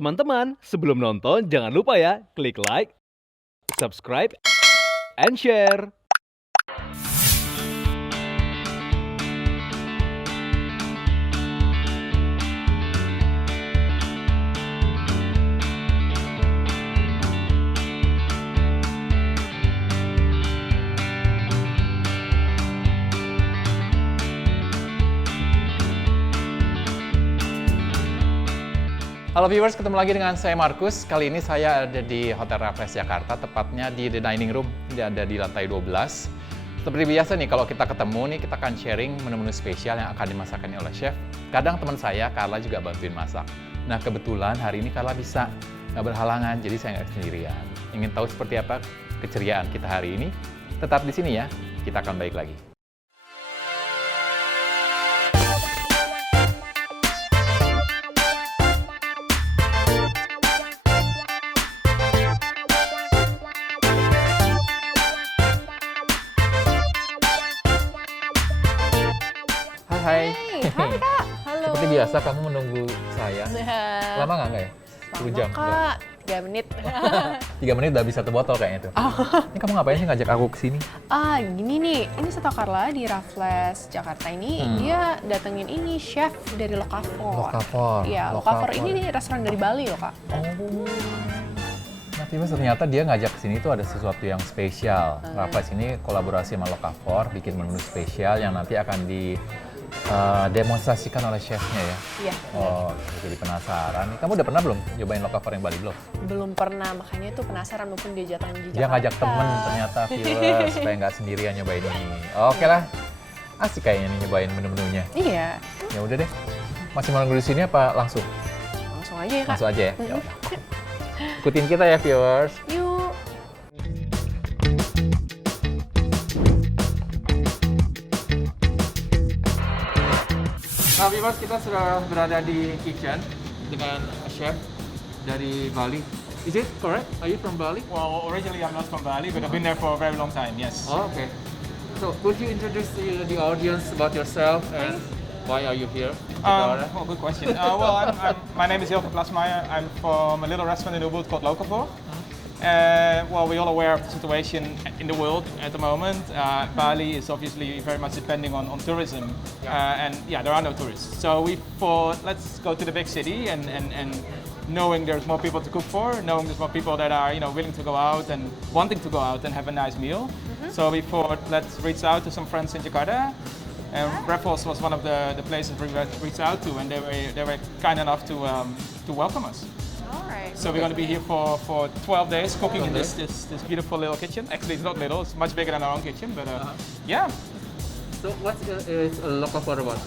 Teman-teman, sebelum nonton jangan lupa ya klik like, subscribe, and share. Halo viewers, ketemu lagi dengan saya Markus. Kali ini saya ada di Hotel RAFFLES Jakarta, tepatnya di The Dining Room, ada di lantai 12. Seperti biasa nih, kalau kita ketemu nih, kita akan sharing menu-menu spesial yang akan dimasakkan oleh chef. Kadang teman saya, Carla, juga bantuin masak. Nah, kebetulan hari ini Carla bisa, nggak berhalangan, jadi saya nggak sendirian. Ingin tahu seperti apa keceriaan kita hari ini? Tetap di sini ya, kita akan balik lagi. Hai. Hai Kak, halo. Seperti biasa kamu menunggu saya. Lama nggak ya? 10 jam? Kak, 3 menit. 3 menit udah bisa satu botol kayaknya tuh. Ini kamu ngapain sih ngajak aku kesini? Gini nih, ini setahu Carla di RAFFLES Jakarta ini, dia datengin ini chef dari LOCAVORE. LOCAVORE? Iya, LOCAVORE ini restoran dari Bali loh Kak. Oh. Nah, ternyata dia ngajak kesini tuh ada sesuatu yang spesial. RAFFLES ini kolaborasi sama LOCAVORE, bikin menu spesial yang nanti akan demonstrasikan oleh chefnya ya? Iya. Oh, jadi penasaran. Kamu udah pernah belum nyobain LOCAVORE yang Bali belum? Belum pernah, makanya tuh penasaran walaupun dia datang di Jakarta. Dia ngajak temen ternyata viewers supaya nggak sendirian nyobain ini. Oke lah, asik kayaknya nih nyobain menu-menunya. Iya. Ya udah deh. Masih mau nunggu di sini apa langsung? Langsung aja ya Kak. Langsung aja ya. Ya udah. Ikutin kita ya viewers. Yuk. Nah viewers, kita sudah berada di kitchen dengan chef dari Bali. Is it correct? Are you from Bali? Well, originally I'm not from Bali, but I've been there for a very long time, yes. Oh, okay. So could you introduce the audience about yourself and why are you here? Good question. My name is Ilke Plasmaier. I'm from a little restaurant in the world called LOCAVORE. We're all aware of the situation in the world at the moment. Bali is obviously very much depending on tourism, and there are no tourists. So we thought, let's go to the big city and knowing there's more people to cook for, knowing there's more people that are willing to go out and wanting to go out and have a nice meal. So we thought, let's reach out to some friends in Jakarta. And RAFFLES was one of the places we reached out to, and they were kind enough to welcome us. All right. So we're going to be here for 12 days cooking in this beautiful little kitchen. Actually, it's not little; it's much bigger than our own kitchen. But yeah. So what is LOCAVORE about?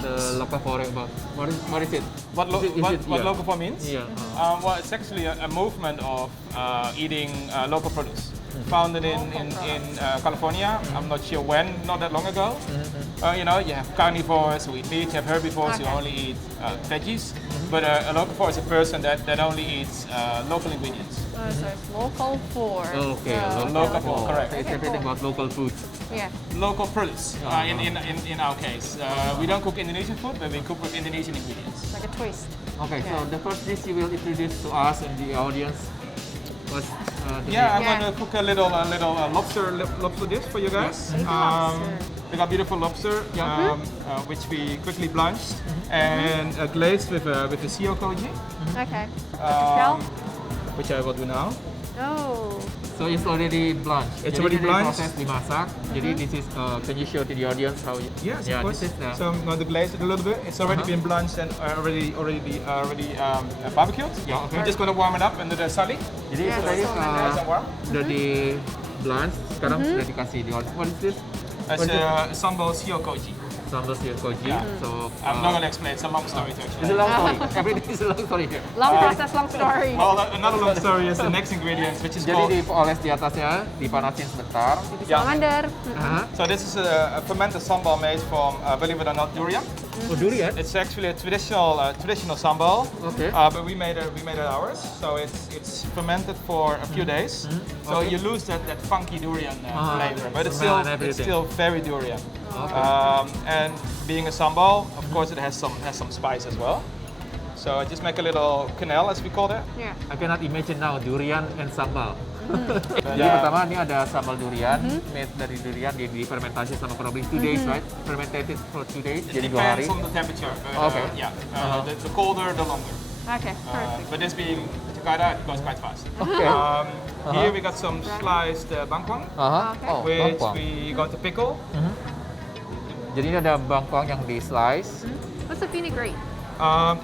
The LOCAVORE about? What is it? What LOCAVORE means? Yeah. Well, it's actually a movement of eating local produce. Founded in California. I'm not sure when, not that long ago. You have carnivores who eat meat, you have herbivores who only eat veggies. But a locavore is a person that only eats local ingredients. So it's local for. Okay, locavore, correct. It's everything about local food. Yeah. Local produce, in our case. We don't cook Indonesian food, but we cook with Indonesian ingredients. Like a twist. Okay, so the first dish you will introduce to us and the audience was I'm going to cook a little lobster dish for you guys. We got beautiful lobster, which we quickly blanched and glazed with a seal koji, Okay. um, which I will do now. Oh. So it's already blanched. It's already blanched. Proses dimasak. Jadi this is can you show to the audience how you? Yes, of course. This is So I'm going to glaze it a little bit. It's already been blanched and already barbecued. Yeah, okay. We're just going to warm it up under the sali. Jadi Yeah, tadi so Nice and warm. udah di blanch, sekarang sudah dikasih di audience. What is this? That's sambal seal koji. Sambal seal koji. Yeah. So I'm not going to explain. It's a long story to it's explain. a long story. Everything is a long story here. Long process, long story. Well, another long story is the next ingredients, which is Jadi called. dioles di atasnya, dipanasin sebentar. Salamander. So this is a fermented sambal made from, believe it or not, durian. Oh, durian? It's actually a traditional sambal, Okay. but we made it ours. So it's fermented for a few days. So Okay. you lose that funky durian flavor, but it's smell and it's everything. still very durian. Okay. And being a sambal, of course, it has some spice as well. So I just make a little canal, as we call it. Yeah. I cannot imagine now durian and sambal. Jadi Yeah. pertama ini ada sambal durian, made dari durian difermentasi selama kurang lebih 2 days, right? Fermented for 2 days, It jadi 2 hari. depends on the temperature. Okay. Yeah. The colder, the longer. Okay, perfect. But this being Jakarta, it goes quite fast. Okay. Here we got some sliced bangkwang, Okay. Oh, which bangkwang. we got to pickle. Jadi ini ada bangkwang yang di slice. What's the vinaigrette?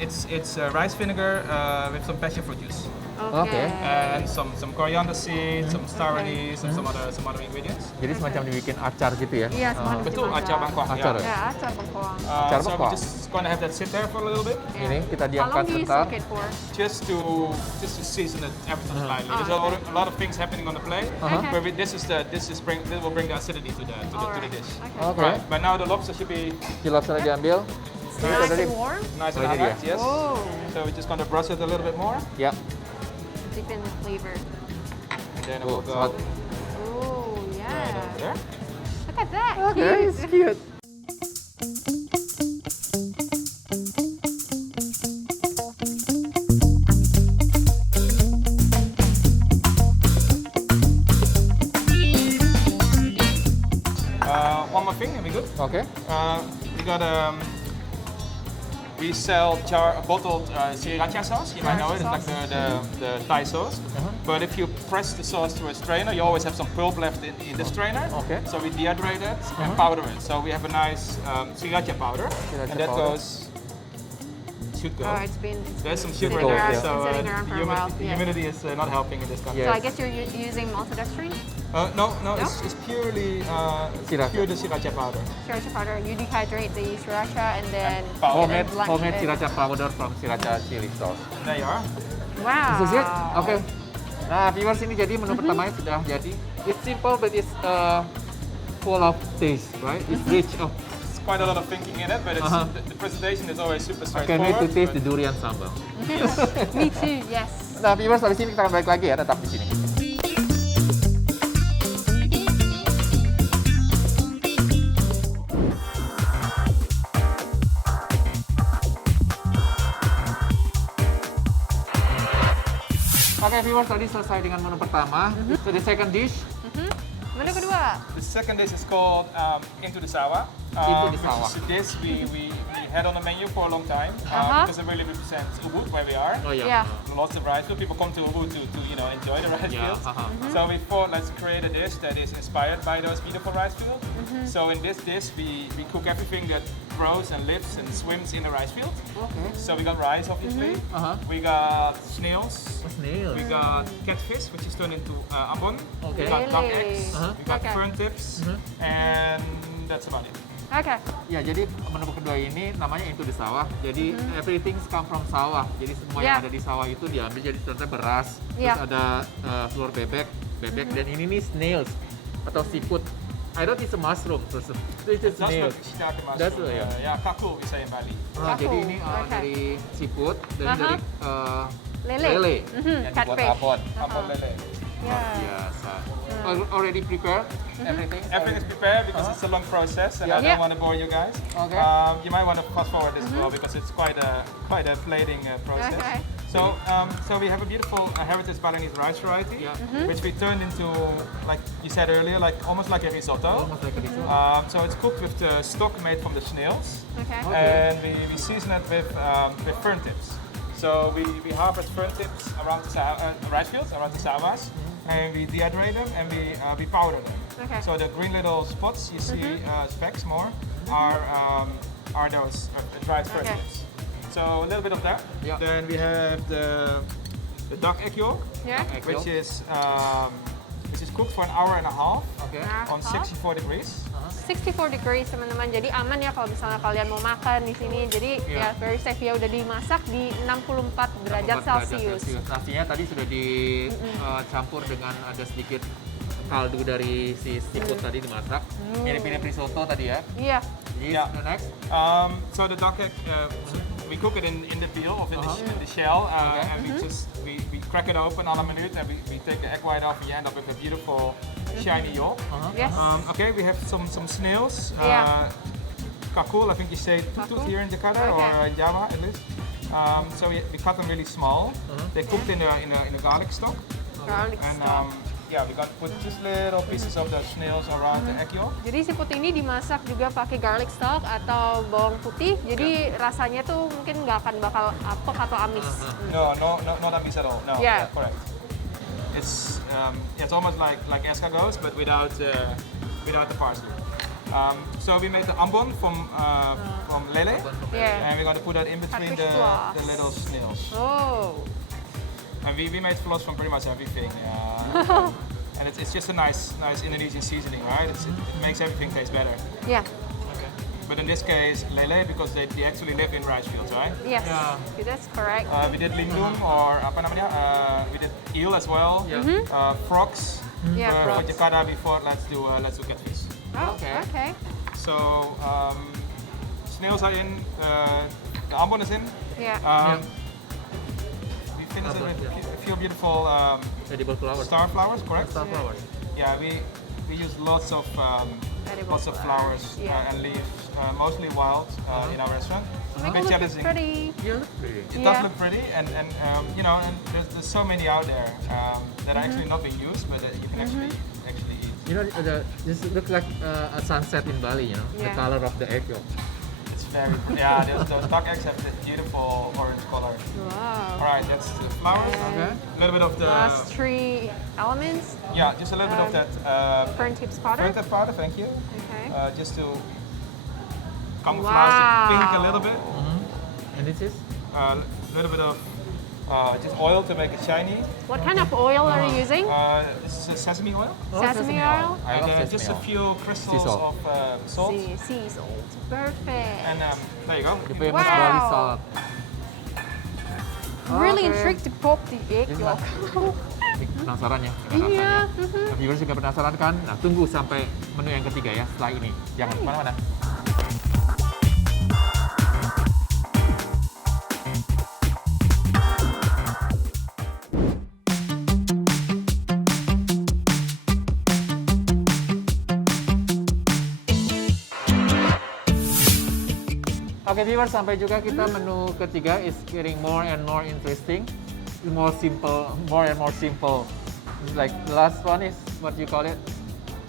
It's rice vinegar with some passion fruit juice. Okay. And some coriander seeds, some star anise, and some other ingredients. Jadi semacam dibikin acar gitu ya? Iya, semacam Betul, acar. acar bangkwang. Acar. Ya, acar bengkoang. Acar So bangkwang. we're just gonna have that sit there for a little bit, Ini kita How long diamkan do you sebentar. soak it for? just to season it everything slightly. There's a lot of things happening on the plate. Okay. Where this will bring the acidity to the Alright. dish. Okay. Oke. Right, but now the lobster should be Si lobsternya diambil. Nice and warm? nice Oh, and ini dia. hard, yes. Oh, So we're just gonna brush it a little bit more, Ya. deep in the flavor. and then it Oh, will go sangat. Oh, right yeah. over there. Look at that. Okay, it's cute. One more thing, and we good. Oke. We got we sell bottled sriracha sauce. You might know it. It's like the Thai sauce. But if you press the sauce through a strainer, you always have some pulp left in the strainer. Okay. So we dehydrate it and powder it. So we have a nice sriracha powder, Sriracha and that powder. should go. Oh, it's been There's some sitting sugar around, there, so sitting around for a while. Yeah. humidity is not helping in this country. Yeah. So I guess you're using maltodextrin, No, it's purely Sriracha. pure the sriracha powder. sriracha powder. You dehydrate the sriracha and then Powder. blend Homemade it. sriracha powder from sriracha chili sauce. There you are. Wow. This is it? Oke. Nah, viewers, ini jadi menu pertamanya sudah jadi. It's simple but it's full of taste, right? It's rich of. It's quite a lot of thinking in it, but it's, the presentation is always super I can't wait straightforward. to taste but- the durian sambal. Me too. Yes. Nah, viewers, habis ini kita akan balik lagi ya, tetap di sini. Oke, viewers, tadi selesai dengan menu pertama. So the second dish, Menu kedua. The second dish is called Into the Sawa. Into the which Sawa. is a dish we had on the menu for a long time because it really represents Ubud, where we are. oh Yeah. Lots of rice field. People come to Ubud to enjoy the rice Yeah, fields. uh-huh. So we thought, let's create a dish that is inspired by those beautiful rice fields. So in this dish, we cook everything that grows and lives and swims in the rice field. Okay. So we got rice, obviously. Uh-huh. We got snails. Snail. We got catfish, which is turned into ambon. Okay. We got duck Really? eggs. Uh-huh. We got Okay. fern tips. And that's about it. Okay. Ya, jadi menu kedua ini namanya Into the Sawah. Jadi everything come from sawah. Jadi semua yang Yeah. ada di sawah itu diambil. Jadi contohnya beras, Yeah. terus ada telur bebek, dan ini nih snails atau seafood. I don't it's a mushroom, so it's a That's snail. what shiitake mushroom. That's what, yeah. Yeah, kakul we say in Bali. Nah, jadi ini Okay. dari seafood dan dari Lele. lele yang dibuat Catfish. abon. Ambon lele. Luar Yeah. biasa. Already prepared everything? Everything is prepared because it's a long process, and I Yeah. don't want to bore you guys. Okay. You might want to fast forward this as well because it's quite a plating process. Okay. So we have a beautiful heritage Balinese rice variety, Yeah. which we turned into, like you said earlier, like almost like a risotto. Almost like a risotto. So it's cooked with the stock made from the snails, Okay. and we season it with fern tips. So we harvest fern tips around the rice fields, around the sawas, and we dehydrate them and we powder them. Okay. So the green little spots you see, specks more, are those dried fern Okay. tips. So a little bit of that. Yeah. Then we have the duck egg yolk, Yeah. Egg which yolk. is cooked for an hour and a half Oke. on 64 degrees. 64 degrees teman-teman, jadi aman ya kalau misalnya kalian mau makan di sini. Jadi Iya. ya very safe ya, udah dimasak di 64 derajat 64 Celcius. Nasinya tadi sudah dicampur dengan ada sedikit kaldu dari si seafood tadi dimasak. Mirip-mirip risotto tadi ya. Iya. Jadi Yeah. next. So the duck egg, we cook it in the peel of in the shell, and we crack it open à la minute, and we take the egg white off, and you end up with a beautiful shiny yolk. Yes. Okay, we have some snails. Yeah. Kakul, I think you say tutut Kakul. here in Jakarta Okay. or in Java at least. So we cut them really small. They cooked in a garlic stock. Garlic And stock. yeah, we got put just little pieces of the snails around the egg yolk. Jadi si putih ini dimasak juga pakai garlic stock atau bawang putih. Jadi rasanya tuh mungkin nggak akan bakal apek atau amis. No, not amis at all. No, Yeah. correct. It's almost like escargots, but without the parsley. So we made the ambon from lele, Yeah. and we're going to put that in between the Paprika. little snails. Oh. And we made floss from pretty much everything. And it's just a nice Indonesian seasoning, right? It makes everything taste better. Yeah. Okay. But in this case, lele, because they actually live in rice fields, right? Yes. That's correct. We did lindung or apa namanya? We did eel as well. Frogs. Yeah, For frogs. Jakarta before, let's do catfish. Oh, Okay. okay. So snails are in. The ambon is in. Yeah. We finished it with a few beautiful Edible flowers. star flowers, correct? Star flowers. Yeah, we use lots of Edible flowers yeah. and leaves, mostly wild in our restaurant. Make Bit it look challenging. pretty. Yeah, look pretty. It Yeah. does look pretty, and you know, and there's so many out there that are actually not being used, but that you can actually eat. You know, this looks like a sunset in Bali. You know, the Yeah. color of the egg yolk. It's very those duck eggs have this beautiful orange color. Wow. All right, that's the flowers. Okay. A little bit of the Last three elements. yeah, just a little bit of that Fern tips powder. fermented powder. Thank you. Okay. Just to camouflage the pink a little bit. And this is A little bit of just oil to make it shiny. What kind of oil are you using? This is sesame oil. Sesame oil. I love And sesame just a oil. few crystals Sea salt. of salt. Sea salt. Perfect. And there you go. the famous Wow. Bali salt. Really Okay. intrigued to pop the egg This yolk. Penasaran ya? Iya. Nah, viewers juga penasaran kan? Nah, tunggu sampai menu yang ketiga ya setelah ini. Jangan kemana-mana. Oke viewers, sampai juga kita menu ketiga is getting more and more interesting, more and more simple. Like the last one is what you call it?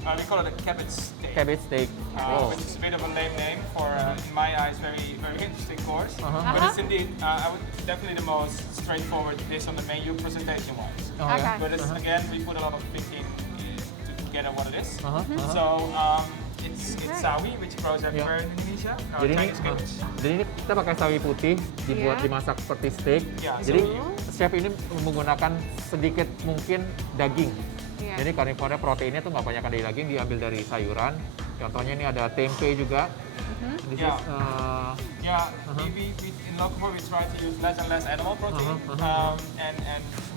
We call it a cabbage steak. Cabbage steak. Oh. Which is a bit of a lame name for, in my eyes, very interesting course. Uh-huh. But it's indeed, I would definitely the most straightforward dish on the menu presentation-wise. Oh, Okay. yeah. But it's, again, we put a lot of thinking to get at what it is. Uh-huh, uh-huh. So it's sawi, which grows everywhere in Indonesia. Jadi ini, Chinese cabbage. jadi ini kita pakai sawi putih, dibuat Yeah. dimasak seperti steak. Yeah, Jadi so- chef ini menggunakan sedikit mungkin daging. Yeah. Jadi karnivore proteinnya tuh nggak banyak dari daging, diambil dari sayuran. Contohnya ini ada tempe juga. This Yeah. is, Yeah, we in LOCAVORE we try to use less and less animal protein, and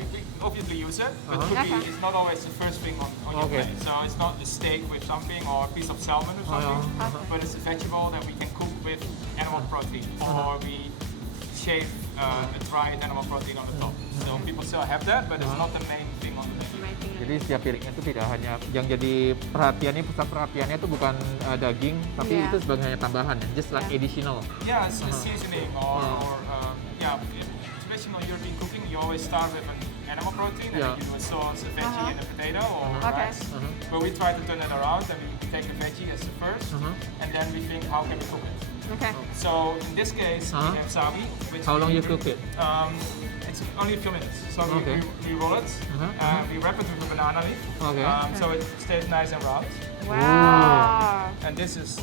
we obviously use it, but it could be, Okay. it's not always the first thing on your Okay. plate. So it's not a steak with something or a piece of salmon or something, but it's a vegetable that we can cook with animal protein, or we shave a dried animal protein on the top. So people still have that, but it's not the main thing on the menu. jadi setiap piringnya itu tidak hanya yang jadi perhatiannya, pusat perhatiannya itu bukan daging, tapi Yeah. itu sebagai hanya tambahan, just like additional. Yeah, it's a seasoning or yeah, in traditional European cooking, you always start with an animal protein and Yeah. then you do a sauce, a veggie, and a potato or Okay. rice. But we try to turn it around and we take the veggie as the first, and then we think how can we cook it. Okay. So in this case, we have sawi. Which How long we- you cook it? It's only a few minutes. So Okay. we roll it, we wrap it with a banana leaf, Okay. so it stays nice and round. Wow. And this is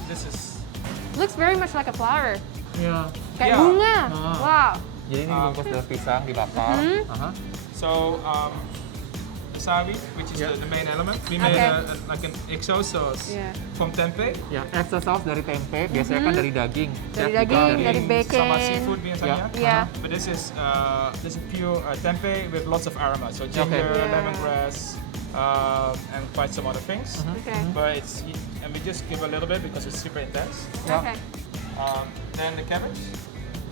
Looks very much like a flower. Ya. Kayak Yeah. bunga. Ah. Wow. Jadi ini dibungkus dengan pisang, dibakar. Aha. So the sawi, which is Yeah. the main element, we made Okay. like an XO sauce Yeah. from tempeh. Ya, extra sauce dari tempe, biasanya kan dari daging. Dari Chef daging, juga dari bacon. Sama seafood biasanya. Yeah. But this is pure tempeh with lots of aroma. So ginger, Yeah. lemongrass, and quite some other things. Okay. But and we just give a little bit because it's super intense. Yeah. Okay. Then the cabbage,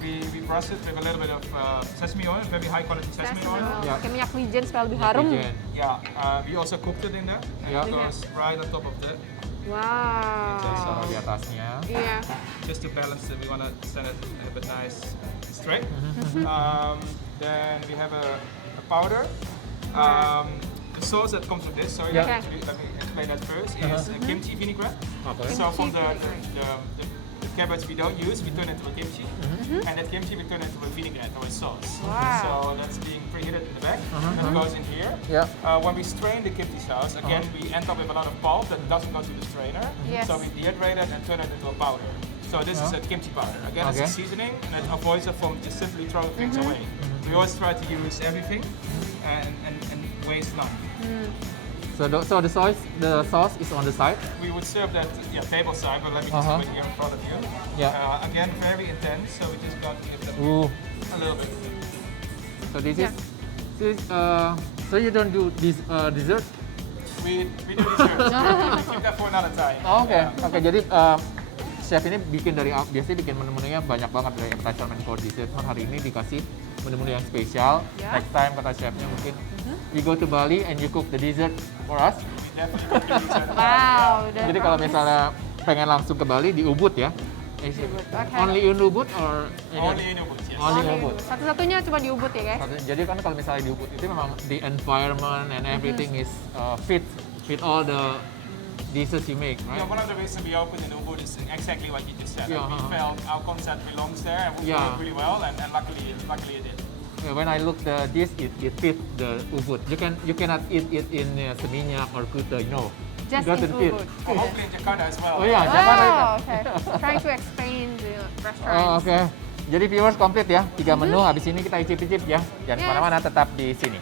we brush it with a little bit of sesame oil, very high quality sesame Sesame oil. oil. Yeah. Pakai minyak wijen supaya lebih harum. Wijen. Yeah, we also cooked it in there. And Yeah. it goes right on top of that. Wow. Taruh di atasnya. Iya. Just to balance it, we want to send it a bit nice straight. Then we have a powder. The sauce that comes with this, sorry, Yeah. let me explain that first, is kimchi vinaigrette. Okay. So from the cabbage we don't use, we turn it into a kimchi. And that kimchi we turn into a vinaigrette or a sauce. Wow. So that's being preheated in the back. That goes in here. Yeah. When we strain the kimchi sauce, again we end up with a lot of pulp that doesn't go to the strainer. Yes. So we dehydrate it and turn it into a powder. So this is a kimchi powder. Again, it's a seasoning, and it avoids us from just simply throwing things away. We always try to use everything and waste none. So the sauce is on the side. We would serve that table side, but let me just put it here in front of you. Yeah. Again, very intense, so we just got to give them Ooh. a little bit. So so you don't do this dessert? We do dessert. We keep that for another time. Oke, jadi chef ini biasanya bikin menu-menunya banyak banget dari appetizer, main course, dessert. Hari ini dikasih menu-menu yang spesial. Yeah. Next time kata chefnya mungkin we go to Bali and you cook the dessert for us. We definitely cook the dessert. Wow. Jadi kalau misalnya pengen langsung ke Bali di Ubud ya. Okay. Only in Ubud or Only in Ubud, yes. Only in Ubud. Satu-satunya cuma di Ubud ya, guys? Jadi kan kalau misalnya di Ubud itu memang the environment and everything is fit all the dishes you make, right? Yeah, one of the reasons we opened in Ubud is exactly what you just said. Yeah, We felt our concept belongs there and we worked really well, and luckily it did. When I look the dish, it fit the Ubud. You cannot eat it in Seminyak or Kuta, you know. Just Doesn't in fit. Ubud. Hopefully in Jakarta as well. Oh yeah, Jakarta. Oh, okay. Trying to explain the restaurant. Oh, oke. Jadi viewers komplit ya, 3 menu. Habis ini kita icip-icip ya. Jangan Yes. kemana-mana, tetap di sini.